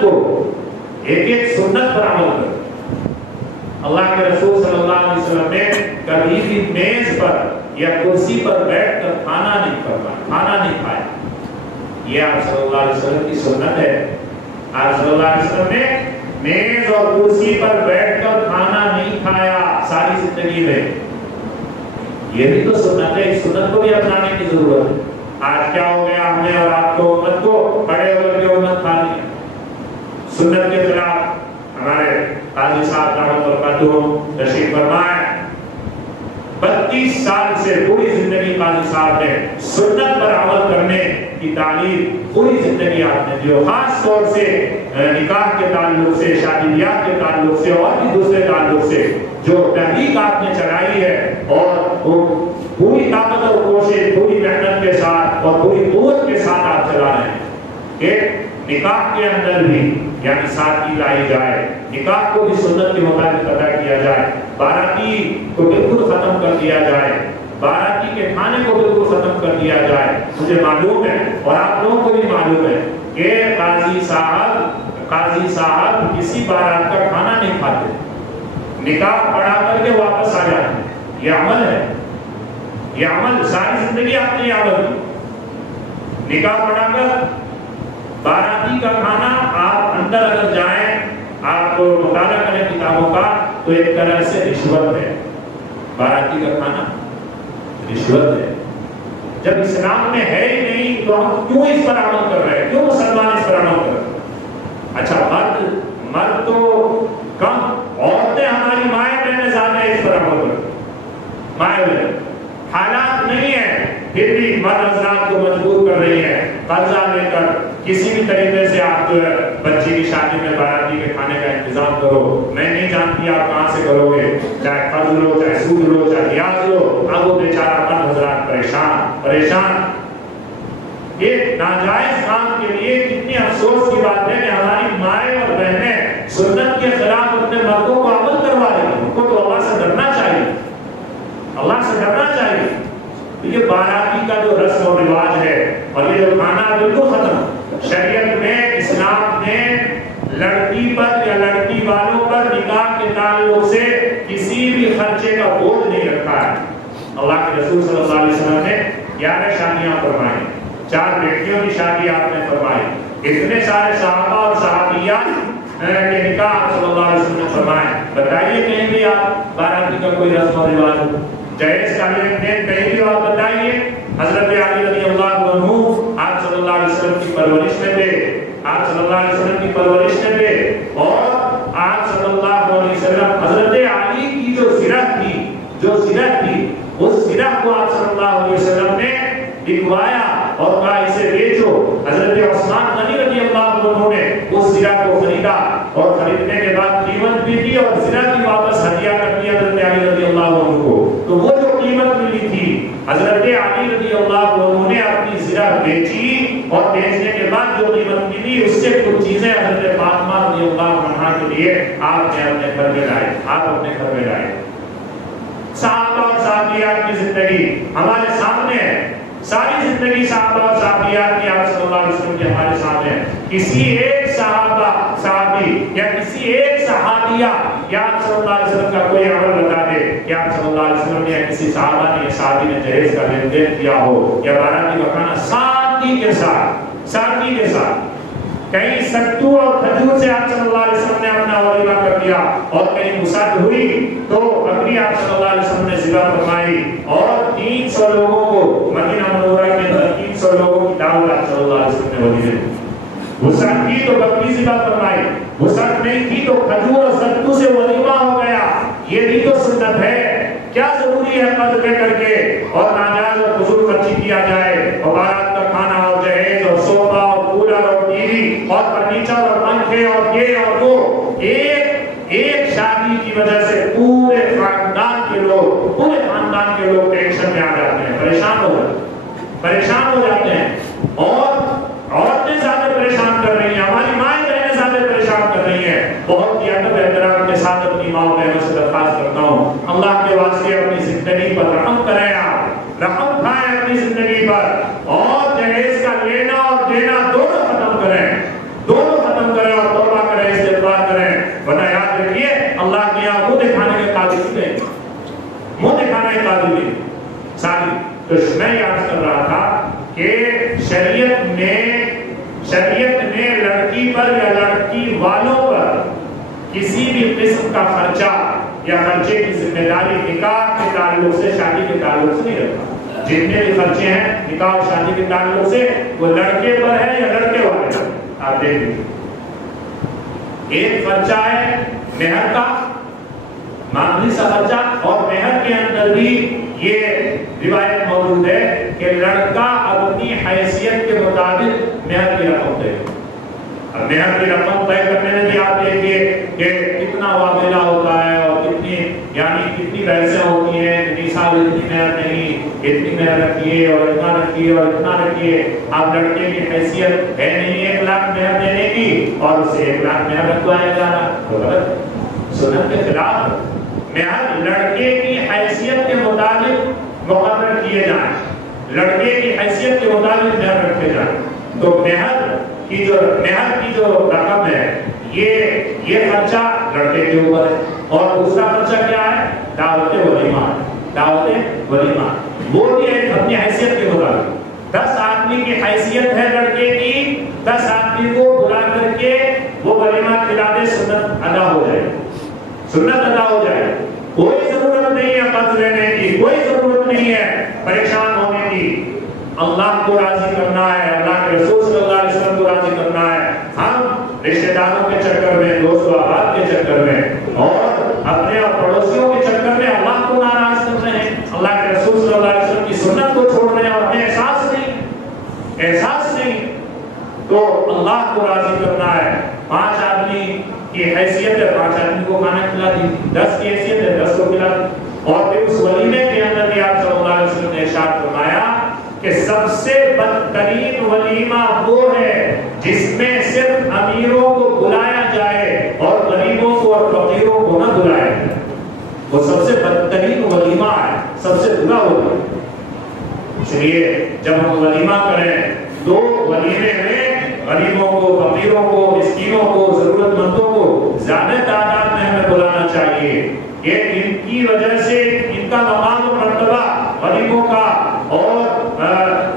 کو ایک ایک سنت پر عمل کرو۔ اللہ کے رسول صلی اللہ علیہ وسلم نے کبھی بھی میز پر یا کرسی پر بیٹھ کر کھانا نہیں کھایا۔ یہ آپ صلی اللہ علیہ وسلم کی سنت ہے۔ آپ صلی اللہ علیہ وسلم نے میز اور کرسی پر بیٹھ کر کھانا نہیں کھایا ساری زندگی میں۔ یہ بھی تو سنت ہے، اس سنت کو بھی اپنانے کی ضرورت ہے۔ آج کیا ہو گیا، ہم نے اور آپ کو امت کو کھڑے ہو کر کے امت کھا لی۔ سنت کے خلاف ہمارے قاضی صاحب دعوت برکاتہ تشریف فرمائے، 32 سال سے پوری زندگی قاضی صاحب نے سنت پر عمل کرنے کی تعلیم پوری زندگی آپ نے دی، خاص طور سے نکاح کے تعلق سے، شادی بیاہ کے تعلق سے اور بھی دوسرے تعلق سے جو تحریک آپ نے چلائی ہے، اور پوری طاقت اور کوشش، پوری محنت کے ساتھ اور پوری قوت کے ساتھ آپ چلا رہے ہیں کہ نکاح کے اندر بھی یعنی سادگی لائی جائے، نکاح کو بھی سنت کے مطابق ادا کیا جائے، باراتی کو بالکل ختم کر دیا جائے، باراتی کے کھانے کو بالکل ختم کر دیا جائے۔ مجھے معلوم ہے اور آپ لوگوں کو بھی معلوم ہے کہ قاضی صاحب کسی بارات کا کھانا نہیں کھاتے، نکاح پڑھا کر کے واپس آ جاتے ہیں۔ یہ عمل ہے، یہ عمل ساری زندگی آپ نے عمل کی۔ نکاح پڑھا کر باراتی کا کھانا، آپ اندر اگر جائیں، آپ مطالعہ کریں کتابوں کا، تو ایک طرح سے رشوت ہے۔ باراتی کا کھانا رشوت ہے۔ جب اسلام میں ہے ہی نہیں تو ہم کیوں اس پر عمل کر رہے ہیں؟ کیوں مسلمان اس پر عمل کر رہے ہیں؟ اچھا مرد تو کم، عورتیں ہماری مائیں بہنیں زیادہ اس پر عمل کر رہے ہیں۔ مائیں بہنیں حالات نہیں ہیں، پھر بھی مرد حضرات کو مجبور کر رہی ہے قرضہ لے کر کسی بھی طریقے سے آپ جو ہے بچی کی شادی میں باراتی کے کھانے کا انتظام کرو۔ میں نہیں جانتی آپ کہاں سے کرو گے، چاہے قرض لو، چاہے سود لو، چاہے بیاج لو۔ اب وہ بیچارہ مرد حضرات پریشان۔ ایک ناجائز کام کے لیے کتنی افسوس کی بات ہے کہ ہماری مائیں اور بہنیں سنت کے خلاف اپنے مردوں کو عمل کروا رہی ہیں۔ ان کو تو اللہ سے ڈرنا چاہیے، اللہ سے ڈرنا چاہیے۔ یہ باراتی کا جو رسم و رواج ہے اور یہ جو کھانا بالکل ختم، شریعت میں اسلام نے لڑکی پر یا لڑکی والوں پر نکاح کے تعلق سے کسی بھی خرچے کا بوجھ نہیں رکھا ہے۔ اللہ کے رسول صلی اللہ علیہ وسلم نے 11 شادیاں فرمائی، 4 بیٹیوں کی شادی آپ نے فرمائی، اتنے سارے صحابہ اور صحابیات کے نکاح آپ صلی اللہ علیہ وسلم نے فرمائے۔ بتائیے کہیں بھی آپ باراتی کا کوئی رسم و رواج ہو، جہیز کا لین دین کہیں بھی آپ بتائیے۔ حضرت علی رضی اللہ عنہ آپ صلی اللہ علیہ وسلم کی پرورش میں تھے، آپ صلی اللہ علیہ وسلم کی پرورش میں تھے، اور آپ صلی اللہ علیہ وسلم حضرت علی کی جو زرہ تھی اس زرہ کو آپ صلی اللہ علیہ وسلم نے بکوایا اور کہا اسے بیچو۔ حضرت عثمان غنی رضی اللہ عنہ نے اس زرہ کو خریدا اور خریدنے کے بعد قیمت بھی دی اور زرہ کی واپس ہدیہ کر دیا حضرت علی رضی اللہ عنہ کو۔ تو وہ جو قیمت ملی تھی حضرت علی رضی اللہ عنہ نے اپنی زرہ بیچی، اور بیچنے کے بعد جو قیمت ملی اس سے کچھ چیزیں حضرت فاطمہ رضی اللہ عنہا کے لیے آپ نے اپنے گھر میں لائے۔ صحابہ اور صحابیات کی زندگی ہمارے سامنے ہے، ساری زندگی صحابہ اور صحابیات کی آپ صلی اللہ علیہ وسلم کے ہمارے سامنے ہے۔ کسی ایک صحابی یا کسی ایک صحابیہ یا آپ صلی اللہ علیہ وسلم کا کوئی عمل بتا دے کہ آپ صلی اللہ علیہ وسلم نے یا کسی صحابہ نے یا صحابی نے جہیز کا لین دین کیا ہو یا باراتی کا کھانا سادگی کے ساتھ کہیں ستو اور کھجور سے آپ صلی اللہ علیہ وسلم نے اپنا ولیمہ کر دیا، اور کہیں مسد ہوئی تو بکری آپ صلی اللہ علیہ وسلم نے ذبح فرمائی، اور 300 لوگوں کو مدینہ منورہ کے اندر 300 لوگوں کی دعوت آپ صلی اللہ علیہ وسلم نے ولیمہ دی۔ وسعت کی تو بکری ذبح فرمائی، وسعت نہیں کی تو کھجور اور ستو سے ولیمہ ہو گیا۔ یہ بھی تو سنت ہے۔ کیا ضروری ہے قرض لے کر کے اور ناجائز اور فضول خرچی کیا جائے، اور بارات کا کھانا اور جہیز اور صوفہ اور کولر اور ٹی وی اور فرنیچر اور پنکھے اور یہ اور وہ، ایک شادی کی وجہ سے پورے خاندان کے لوگ ٹینشن میں آ جاتے ہیں، پریشان ہو جاتے ہیں، اور عورتیں زیادہ پریشان کر رہی ہیں، ہماری مائیں بہنیں زیادہ پریشان کر رہی ہیں۔ بہت ہی ادب احترام کے ساتھ اپنی ماں بہنوں سے درخواست کرتا ہوں، اللہ کے واسطے اپنی زندگی پر رحم کریں، آپ رحم کھائیں اپنی زندگی پر، اور جہیز کا لینا اور دینا دونوں ختم کریں اور شریعت نے لڑکی پر یا لڑکی والوں پر کسی بھی قسم کا خرچہ یا خرچے کی ذمہ داری نکاح کے تعلق سے، شادی کے تعلق سے نہیں رکھا۔ جتنے بھی خرچے ہیں نکاح اور شادی کے تعلق سے وہ لڑکے پر ہے یا لڑکے والے پر۔ آپ دیکھ لیجیے، ایک خرچہ ہے مہر کا، معمولی سا خرچہ، اور مہر کے اندر بھی یہ روایت موجود ہے کہ لڑکا اپنی حیثیت کے مطابق مہر کی رقم دے گا۔ اب مہر کی رقم طے کرنے میں بھی آپ دیکھیے کہ کتنا واقعہ ہوتا ہے اور کتنی کتنی بحثیں ہوتی ہیں، اتنی سال اتنی مہر نہیں، اتنی مہر رکھیے اور اتنا رکھیے اور اتنا رکھیے۔ آپ لڑکے کی حیثیت ہے نہیں 1 لاکھ مہر دینے کی اور اسے 1 لاکھ مہر رکھوایا جا رہا، تو غلط، سنت کے خلاف۔ مہر لڑکے کی حیثیت کے مطابق مقرر کیے جائیں، لڑکے کی حیثیت کے مطابق مہر رکھے جائیں۔ تو مہر کی جو رقم ہے یہ خرچہ لڑکے کے اوپر ہے، اور دوسرا خرچہ کیا ہے؟ دعوت ولیمہ۔ دعوت ولیمہ وہ بھی ہے اپنی حیثیت کے مطابق۔ 10 آدمی کی حیثیت ہے لڑکے کی، 10 آدمی کو بلا کر کے وہ ولیمہ کھلا دے، سنت ادا ہو جائے، سنت ادا ہو جائے۔ کوئی ضرورت نہیں ہے قرض لینے کی، کوئی ضرورت نہیں ہے پریشان ہونے کی۔ اللہ کو راضی کرنا ہے، اللہ کے رسول صلی اللہ علیہ وسلم کو راضی کرنا ہے۔ ہم رشتہ داروں کے چکر میں، دوست و احباب کے چکر میں اور اپنے اور پڑوسیوں کے چکر میں اللہ کو ناراض کر رہے ہیں، اللہ کے رسول صلی اللہ علیہ وسلم کی سنت کو چھوڑ رہے ہیں اور ہمیں احساس نہیں۔ تو اللہ کو راضی کرنا ہے۔ 5 آدمی کی حیثیت ہے، 5 آدمی کو کھانا کھلا دی، 10 کی حیثیت ہے 10 کو کھلا دی۔ اور پھر اس ولیمے کے اندر بھی آپ صلی اللہ علیہ وسلم نے ارشاد فرمایا کہ سب سے بدترین ولیمہ وہ ہے جس میں صرف امیروں کو بلایا جائے اور غریبوں کو اور فقیروں کو نہ بلایا جائے۔ وہ سب سے بدترین ولیمہ ہے، سب سے برا ولیمہ۔ اس لیے جب ہم ولیمہ کریں تو ولیمے میں غریبوں کو، فقیروں کو، مسکینوں کو، ضرورت مندوں کو زیادہ تعداد میں ہمیں بلانا چاہیے کہ ان کی وجہ سے ان کا مقام و مرتبہ غریبوں کا اور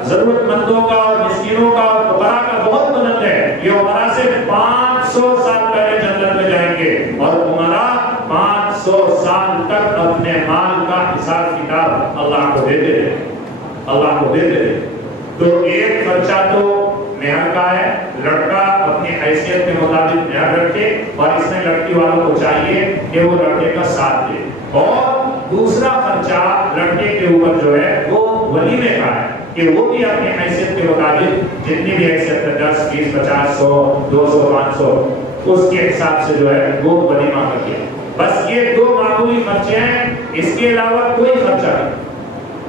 ضرورت مندوں کا اور مسکینوں کا اور فقراء کا بہت بلند ہے۔ یہ عمرہ سے 500 سال پہلے جنت میں جائیں گے اور عمرہ 500 سال تک اپنے مال کا حساب کتاب اللہ کو دیتے رہے، اللہ کو دیتے رہے۔ تو ایک خرچہ تو مہر کا ہے، لڑکا اپنی حیثیت کے مطابق مہر رکھے اور اس میں لڑکی والوں کو چاہیے کہ وہ لڑکے کا ساتھ دے۔ اور دوسرا خرچہ لڑکے کے اوپر جو ہے وہ ولیمے کا ہے کہ وہ بھی اپنی حیثیت کے مطابق جتنی بھی حیثیت ہے 10، 20، 50، 100، 200، 500 اس کے حساب سے جو ہے وہ ولیمہ کر دیا۔ بس یہ 2 معمولی خرچے ہیں، اس کے علاوہ کوئی خرچہ نہیں۔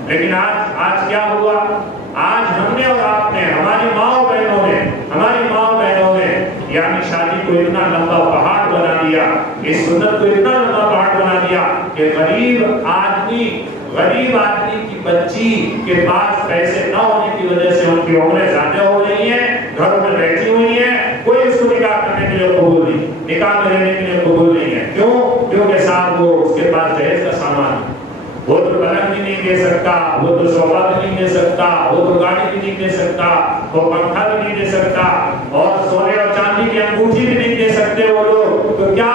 لیکن آج کیا ہوا؟ آج ہم نے اور آپ نے، ہماری ماؤں بہنوں نے یعنی شادی کو اتنا لمبا پہاڑ بنا دیا، اس سنت کو اتنا لمبا پہاڑ بنا دیا کہ غریب آدمی کی بچی کے پاس پیسے نہ ہونے کی وجہ سے ان کی عمریں زیادہ ہو رہی ہیں، گھروں میں بیٹھی ہوئی ہیں، کوئی اس کو نکاح کرنے کے لیے قبول نہیں، نکاح میں رہنے کے لیے قبول نہیں ہے۔ کیونکہ صاحب وہ اس کے پاس جہیز کا سامان، وہ تو پلنگ بھی نہیں دے سکتا، وہ تو صوفہ بھی نہیں دے سکتا، وہ تو گاڑی بھی نہیں دے سکتا، وہ پنکھا بھی نہیں دے سکتا، اور سونے اور چاندی کی انگوٹھی بھی نہیں دے سکتے وہ لوگ، تو کیا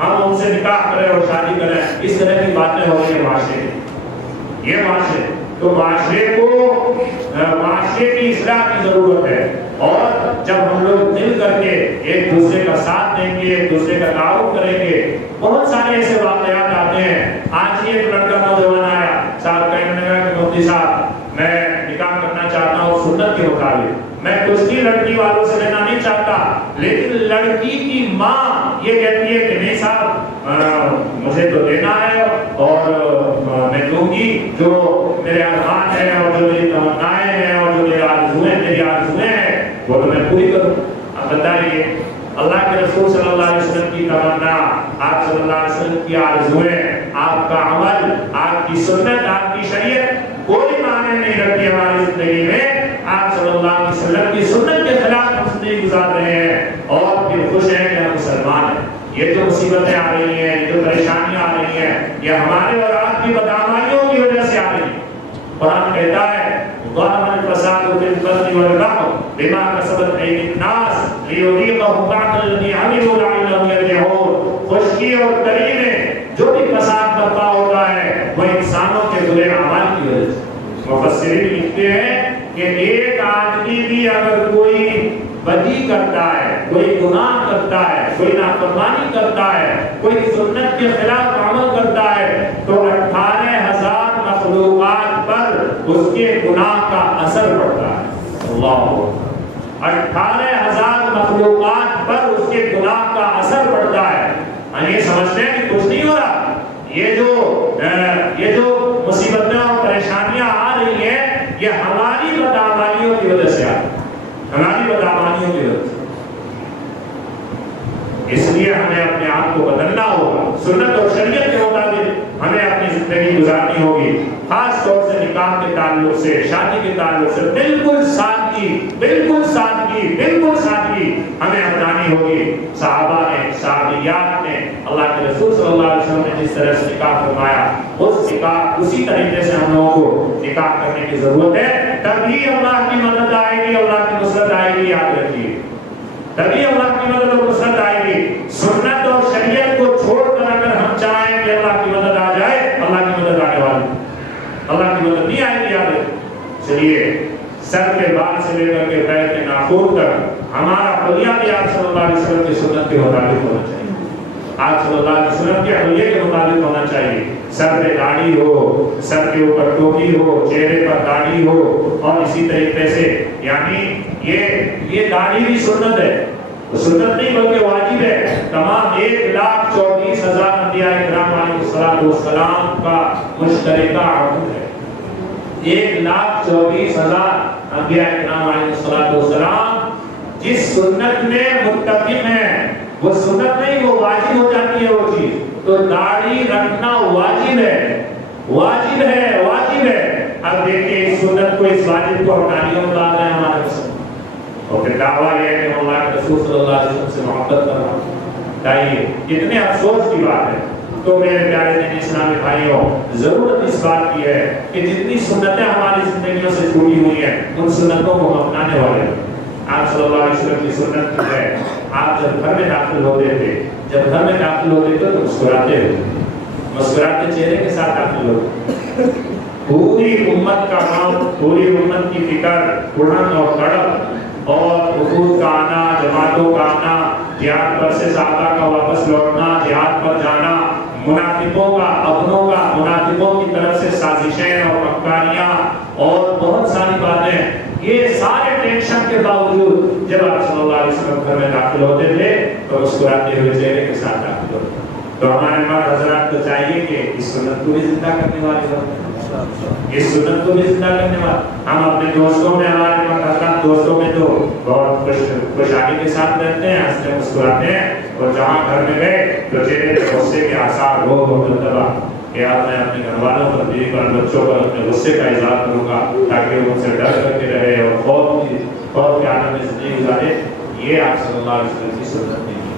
ہم ان سے نکاح کریں اور شادی کریں؟ اس طرح کی باتیں ہو رہی ہیں معاشرے میں۔ یہ معاشرے تو معاشرے کی اصلاح کی ضرورت ہے، اور جب ہم لوگ مل کر کے ایک دوسرے کا ساتھ دیں گے، ایک دوسرے کا تعاون کریں گے، بہت سارے ایسے واقعات آتے ہیں۔ آج ہی ایک لڑکا نوجوان آیا، صاحب کہنے لگا کہ مفتی صاحب میں نکاح کرنا چاہتا ہوں سنت کے مطابق، میں کچھ لڑکی والوں سے لینا نہیں چاہتا، لیکن لڑکی کی ماں یہ کہتی ہے کہ نہیں صاحب مجھے تو دینا ہے اور میں دوں گی، جو میرے ارمان ہے اور جو میری تمنائیں ہیں اور جو میری آرزویں ہیں وہ تو میں پوری کروں۔ اب بتائیے، اللہ کے رسول صلی اللہ علیہ وسلم کی تمنا، آپ صلی اللہ علیہ وسلم کی آرزویں، آپ کا عمل، آپ کی سنت، آپ کی شریعت کوئی معنی نہیں رکھتی ہماری زندگی میں۔ آپ صلی اللہ علیہ وسلم کی سنت کے خلاف ہم زندگی گزار رہے ہیں اور پھر خوش ہیں کہ ہم مسلمان ہیں۔ یہ جو مصیبتیں آ رہی ہیں، یہ جو پریشانیاں آ رہی ہیں، یہ ہمارے اور آپ کی بدعمالیوں کی وجہ سے آ رہی ہیں۔ قرآن کہتا ہے ظَهَرَ الْفَسَادُ فِي الْبَرِّ وَالْبَحْرِ بما کسبت ایدی الناس لیذیقہم بعض الذی عملوا لعلہم یرجعون. خشکی اور تری میں جو بھی فساد برپا ہوتا ہے وہ انسانوں کے برے اعمال کی وجہ سے. مفسرین لکھتے ہیں کہ ایک آدمی بھی اگر کوئی بدی کرتا ہے، کوئی گناہ کرتا ہے، کوئی نافرمانی کرتا ہے، کوئی سنت کے خلاف عمل کرتا ہے تو 18,000 مخلوقات پر اس کے گناہ کا اثر پڑتا ہے. اللہ، 18,000 مخلوقات پر اس کے گناہ کا اثر پڑتا ہے. ہم یہ سمجھتے ہیں کہ کچھ نہیں ہو رہا. یہ جو مصیبتیں اور پریشانیاں آ رہی ہیں یہ ہماری بدعمالیوں کی وجہ سے آ رہی ہیں، ہماری بدعمالیوں کی وجہ سے. اس لیے ہمیں اپنے آپ کو بدلنا ہوگا. سنت اور شریعت کے مطابق ہمیں اپنی زندگی گزارنی ہوگی. خاص طور سے نکاح کے تعلق سے، شادی کے تعلق سے بالکل سادگی ہمیں اپنانی ہوگی. صحابہ نے، صحابیات نے، اللہ کے رسول صلی اللہ علیہ وسلم نے جس طرح سے نکاح فرمایا اسی طریقے سے ہم لوگوں کو نکاح کرنے کی ضرورت ہے. تبھی اللہ کی مدد آئے گی، اللہ کی نصرت آئے گی. یاد رکھیے، تبھی اللہ کی مدد اور نصرت آئے گی. سنت اور شریعت کو چھوڑ کر اگر ہم چاہیں کہ اللہ کی مدد آ جائے، اللہ کی مدد آنے والی، اللہ کی مدد نہیں آئے گی. یاد رکھیے. چلیے، سر کے بال سے لے کر کے پیر کے ناخن تک ہمارا حلیہ بھی آپ صلی اللہ علیہ وسلم کی سنت کے مطابق ہونا چاہیے. آپ صلی اللہ علیہ وسلم کے حلیہ کے مطابق ہونا چاہیے. سر پہ داڑھی ہو، سر کے اوپر ٹوپی ہو، چہرے پر داڑھی ہو، اور اسی طریقے سے یعنی یہ داڑھی بھی سنت ہے. سنت نہیں بلکہ واجب ہے. تمام 1,24,000 انبیاء کرام علیہ السلام کا مشترکہ عقد ہے. 1,24,000 انبیاء کرام علیہ السلام جس سنت میں متفق ہیں، وہ سنت نہیں، وہ واجب ہو جاتی ہے وہ چیز. تو داڑھی رکھنا واجب ہے، واجب ہے، واجب ہے. اب دیکھیں اس سنت کو، اس واجب کو ہٹانے میں لا رہے ہیں ہمارے مسلمان، اور پھر دعویٰ یہ ہے کہ اللہ کے رسول صلی اللہ علیہ وسلم سے محبت کرنا چاہیے. کتنے افسوس کی بات ہے. تو میرے پیارے دین اسلامی بھائیوں، ضرورت اس بات کی ہے کہ جتنی سنتیں ہماری زندگیوں سے چھوٹی ہوئی ہیں ان سنتوں کو ہم اپنانے والے ہیں. آپ صلی اللہ علیہ وسلم کی سنت کی ہے، آپ جب گھر میں داخل ہوتے تھے تو مسکراتے چہرے کے ساتھ داخل ہوتے. پوری امت کا غم، پوری امت کی فکر، اڑن اور تڑپ، اور حقوق کا آنا، جماعتوں کا آنا، جہاد پر سے صحابہ کا واپس لوٹنا، جہاد پر جانا، منافقوں کا، اپنوں کا، منافقوں کی طرف سے سازشیں اور مکاریاں اور بہت ساری باتیں، یہ سارے ٹینشن کے باوجود جب آپ صلی اللہ علیہ وسلم گھر میں داخل ہوتے تھے تو مسکراتے ہوئے چہرے کے ساتھ داخل ہوتے. تو ہمارے مرد حضرات کو چاہیے کہ اس سنت کو بھی زندہ کرنے والے ہوں، اس سنت کو بھی زندہ کرنے والے. ہم اپنے دوستوں میں، ہمارے مرد حضرات دوستوں میں تو بہت خوشحالی کے ساتھ رہتے ہیں، ہنستے مسکراتے ہیں، اور جہاں گھر میں گئے تو چہرے پہ غصے کے آثار ہو دبدبا کہ آپ میں اپنے گھر والوں پر، بیوی پر، بچوں پر اپنے غصے کا اظہار کروں گا تاکہ وہ ان سے ڈر کر کے رہے اور خوف کے عالم میں زندگی گزارے. یہ آپ صلی اللہ علیہ وسلم کی سنت نہیں ہے.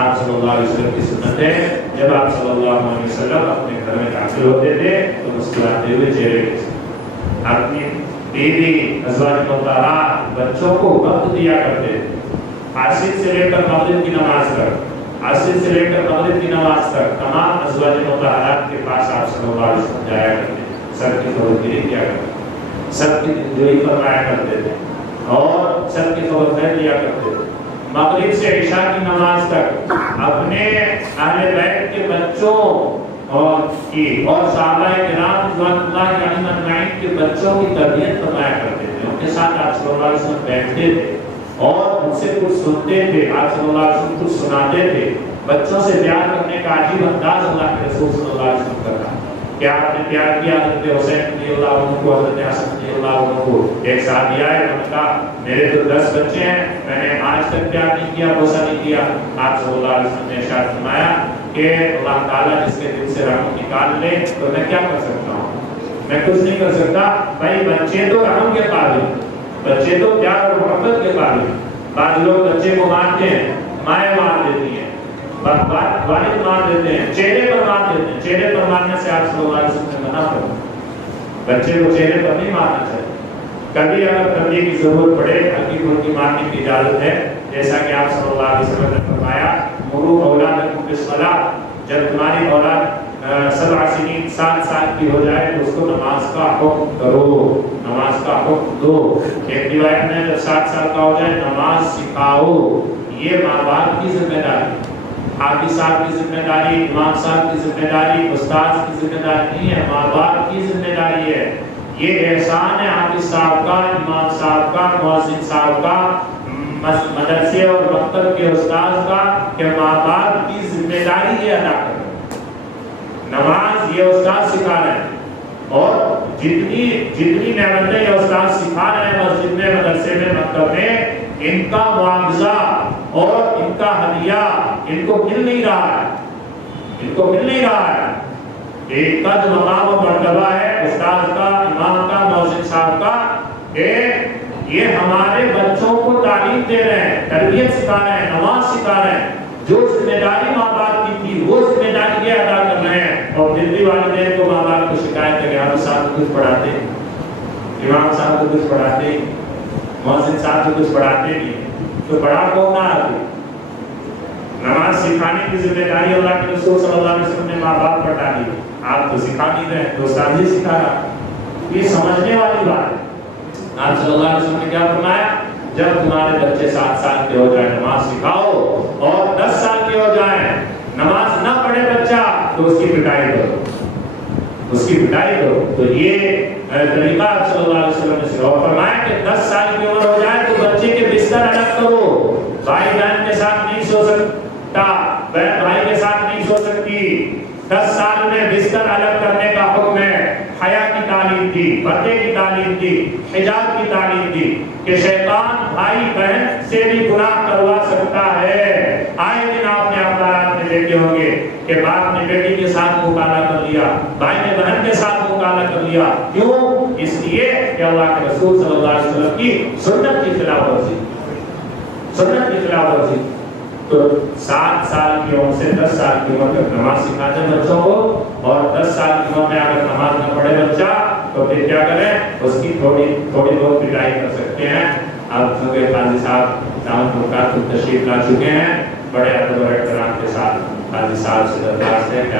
آپ صلی اللہ علیہ وسلم کی سنت ہے جب آپ صلی اللہ علیہ وسلم اپنے گھر میں داخل ہوتے تھے تو مسکراتے ہوئے چہرے کے ساتھ اپنی بیوی، ازواج مطہرات، بچوں کو وقت دیا کرتے تھے. عصر سے لے کر مغرب کی نماز تک، عصر سے لے کر مغرب کی نماز تک تمام ازواج مطہرات کے پاس آپ صلی اللہ علیہ وسلم جایا کرتے تھے. سب کی خبرداری کیا کرتے تھے، سب کی دلجوئی فرمایا کرتے تھے اور سب کی خبرداری دیا کرتے تھے. مغرب سے عشاء کی نماز تک اپنے اہل بیت کے بچوں اور صحابہ کرام رضوان اللہ علیہم اجمعین کے بچوں کی تربیت فرمایا کرتے تھے. ان کے ساتھ آپ صلی اللہ علیہ وسلم بیٹھتے تھے اور ان سے کچھ سنتے تھے. آپ صلی اللہ علیہ وسلم کچھ سناتے تھے. بچوں سے پیار کرنے کا عجیب انداز اللہ کے رسول صلی اللہ علیہ وسلم کرتا. کیا آپ نے پیار کیا حضرت حسین رضی اللہ عنہ کو، حضرت حسن رضی اللہ عنہ کو؟ ایک صحابی آئے، انہوں نے کہا میرے تو 10 بچے ہیں، میں نے آج تک پیار نہیں کیا، بوسہ نہیں کیا. آپ صلی اللہ علیہ وسلم نے ارشاد فرمایا کہ اللہ تعالیٰ جس کے دل سے رحمت نکال لے تو میں کیا کر سکتا ہوں؟ میں کچھ نہیں کر سکتا. بھائی بچے تو رحم کے قابل، بچے تو پیار اور محبت کے قابل. بعض لوگ بچے کو مارتے ہیں، مائیں مار دیتی ہیں، والد مار دیتے ہیں، چہرے پر مار دیتے ہیں. چہرے پر مارنے سے آپ صلی اللہ علیہ وسلم نے منع فرمایا. بچے کو چہرے پر نہیں مارنا چاہیے. کبھی اگر تنبیہ کی ضرورت پڑے ہلکی پھلکی مارنے کی اجازت ہے، جیسا کہ آپ صلی اللہ علیہ وسلم نے فرمایا مروا اولادکم بالصلاۃ، جب تمہاری اولاد 7 سنین 7 سال کی ہو جائے تو اس کو نماز کا حکم کرو، نماز کا حکم دو۔ ایک روایت میں جب 7 سال کا ہو جائے نماز سکھاؤ۔ یہ ماں باپ کی ذمہ داری، حافظ صاحب کی ذمہ داری، امام صاحب کی ذمہ داری، استاد کی ذمہ داری نہیں ہے، ماں باپ کی ذمہ داری ہے۔ یہ احسان ہے حافظ صاحب کا، امام صاحب کا، مؤذن صاحب کا، مدرسے اور مکتب کے استاد کا، کہ ماں باپ کی ذمہ داری یہ ادا کرے۔ نماز یہ استاد سکھا رہے ہیں، اور جتنی نعمتیں یہ استاد سکھا رہے ہیں مسجد میں، مدرسے میں، مکتب میں، ان کا معاوضہ اور ان کا ہدیہ ان کو مل نہیں رہا ہے، ان کو مل نہیں رہا ہے۔ ایک کا جو مقام و مرتبہ ہے استاد کا، امام کا، مؤذن صاحب کا، کہ یہ ہمارے بچوں کو تعلیم دے رہے ہیں، تربیت سکھا رہے ہیں، نماز سکھا رہے ہیں۔ جو ذمہ داری ماں باپ کی تھی وہ ذمہ داری یہ ادا کر رہے ہیں۔ اور دلی والدین کو ماں باپ کو شکایت ہے کہ آپ صاحب کو کچھ پڑھاتے ہیں، امام صاحب کو کچھ پڑھاتے ہیں، مؤذن صاحب کو کچھ پڑھاتے نہیں، تو پڑھا کون نہ آتے؟ نماز سکھانے کی ذمہ داری اللہ کے رسول صلی اللہ علیہ وسلم نے ماں باپ پر ڈالی، آپ تو سکھا نہیں رہے، تو استاد ہی سکھا رہا۔ یہ سمجھنے والی بات ہے۔ آپ صلی اللہ علیہ وسلم نے کیا فرمایا؟ جب تمہارے بچے 7 سال کے ہو جائیں نماز سکھاؤ، اور 10 سال کے ہو جائیں نماز نہ پڑھے بچہ تو اس کی پٹائی کرو، اس کی پٹائی کرو۔ تو یہ طریقہ آپ صلی اللہ علیہ وسلم نے سکھایا، اور فرمایا کہ 10 سال کی عمر ہو جائے تو بچے کے بستر الگ کرو، بھائی بہن کے ساتھ نہیں سو سکتا، بہن بھائی کے ساتھ نہیں سو سکتی۔ 10 سال میں بستر الگ کرنے کا حکم ہے۔ حیا کی تعلیم دی، پردے کی تعلیم دی، حجاب کی تعلیم دی، کہ شیطان بھائی بہن سے بھی گناہ کروا سکتا ہے۔ آئے دن آپ نے اخبارات میں دیکھے ہوں گے کہ باپ نے بیٹی کے ساتھ مکالمہ کر لیا، بھائی نے بہن کے ساتھ مکالمہ کر لیا۔ کیوں؟ اس لیے کہ اللہ کے رسول صلی اللہ علیہ وسلم کی سنت کی خلاف ورزی، سنت کی خلاف ورزی۔ تو 7 سال کی عمر سے 10 سال کی عمر تک نماز سکھاتے بچوں کو، اور 10 سال کی عمر میں اگر نماز نہ پڑھے بچہ تو پھر کیا کریں؟ اس کی تھوڑی بہت پٹائی کر سکتے ہیں۔ اب چونکہ قاضی صاحب دعوت ملکات کو تشریف لا چکے ہیں، بڑے ادب و احترام کے ساتھ قاضی صاحب سے درخواست ہے کہ